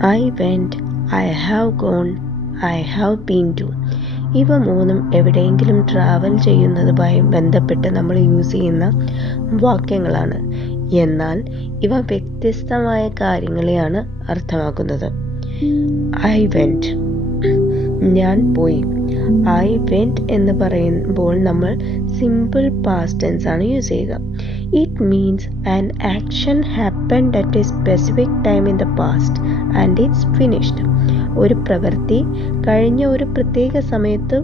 I went, I have gone, I have been to. ഇവ മൂന്നും എവിടെയെങ്കിലും ട്രാവൽ ചെയ്യുന്നതുമായി ബന്ധപ്പെട്ട് നമ്മൾ യൂസ് ചെയ്യുന്ന വാക്യങ്ങളാണ്. എന്നാൽ ഇവ വ്യത്യസ്തമായ കാര്യങ്ങളെയാണ് അർത്ഥമാക്കുന്നത്. I went, ഞാൻ പോയി. I went എന്ന് പറയുമ്പോൾ നമ്മൾ സിമ്പിൾ പാസ്റ്റ് ടെൻസ് ആണ് യൂസ് ചെയ്യുക. It means an action happened at A specific time in the past and it's finished. ഒരു പ്രവൃത്തി കഴിഞ്ഞ ഒരു പ്രത്യേക സമയത്ത്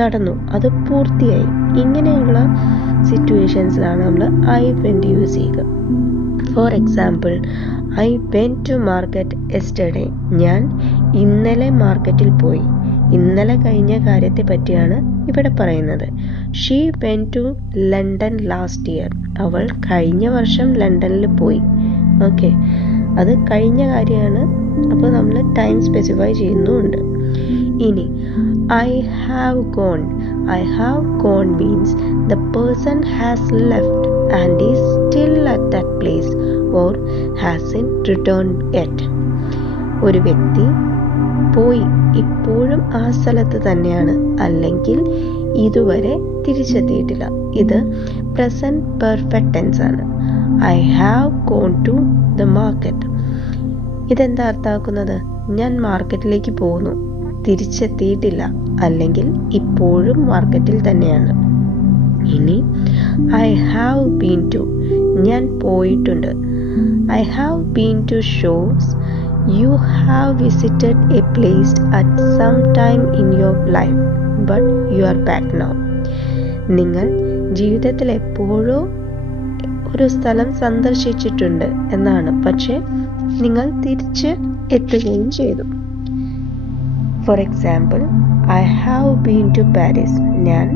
നടന്നു, അത് പൂർത്തിയായി. ഇങ്ങനെയുള്ള സിറ്റുവേഷൻസിലാണ് നമ്മൾ ഐ വെന്റ് യൂസ് ചെയ്യുക. For example, I went to market yesterday. ഞാൻ ഇന്നലെ മാർക്കറ്റിൽ പോയി. ഇന്നലെ കഴിഞ്ഞ കാര്യത്തെ പറ്റിയാണ് ഇവിടെ പറയുന്നത്. She went to London last year. അവൾ കഴിഞ്ഞ വർഷം ലണ്ടനിൽ പോയി. ഓക്കെ, അത് കഴിഞ്ഞ കാര്യമാണ്. അപ്പോൾ നമ്മൾ ടൈം സ്പെസിഫൈ ചെയ്യുന്നുമുണ്ട്. ഇനി I have gone. I have gone means the person has left and is still at that place or has return yet. ഒരു വ്യക്തി പോയി, ഇപ്പോഴും ആ സ്ഥലത്ത് തന്നെയാണ്, അല്ലെങ്കിൽ ഇതുവരെ തിരിച്ചെത്തിയിട്ടില്ല. ഇത് പ്രസന്റ് പെർഫെക്റ്റ് ടെൻസ് ആണ്. I have gone to the market. ഇതെന്താ അർത്ഥമാക്കുന്നത്? ഞാൻ മാർക്കറ്റിലേക്ക് പോകുന്നു, തിരിച്ചെത്തിയിട്ടില്ല, അല്ലെങ്കിൽ ഇപ്പോഴും മാർക്കറ്റിൽ തന്നെയാണ്. ഇനി ഐ ഹാവ് ബീൻ ടു, ഞാൻ പോയിട്ടുണ്ട്. I have been to shows. You have visited a place at some time in your life, but you are back now. നിങ്ങൾ ജീവിതത്തിൽ എപ്പോഴോ ഒരു സ്ഥലം സന്ദർശിച്ചിട്ടുണ്ട് എന്നാണ്, പക്ഷേ നിങ്ങൾ തിരിച്ച് എത്തുകയും ചെയ്തു. For example, I have been to Paris. ഞാൻ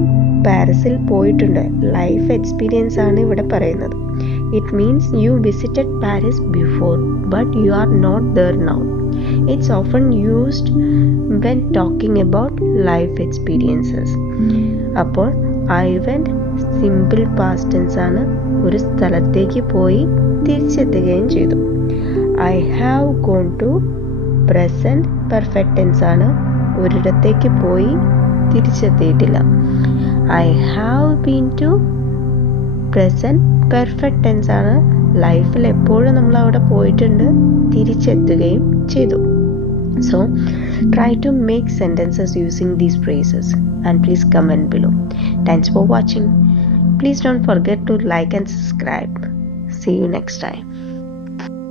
പാരീസിൽ പോയിട്ടുണ്ട്. ലൈഫ് എക്സ്പീരിയൻസ് ആണ് ഇവിടെ പറയുന്നത്. It means you visited Paris before, but you are not there now. It's often used when talking about life experiences. അപ്പോൾ I went simple past tense ആണ്. ഒരു സ്ഥലത്തേക്ക് പോയി തിരിച്ചെത്തുകയും ചെയ്തു. I have gone to present perfect tense ആണ്. ഒരിടത്തേക്ക് പോയി തിരിച്ചെത്തിയിട്ടില്ല. I have been to present perfect tense ആണ്. ലൈഫിൽ എപ്പോഴും നമ്മൾ അവിടെ പോയിട്ടുണ്ട്, തിരിച്ചെത്തുകയും ചെയ്തു. So try to make sentences using these phrases and please comment below. Thanks for watching. Please don't forget to like and subscribe. See you next time.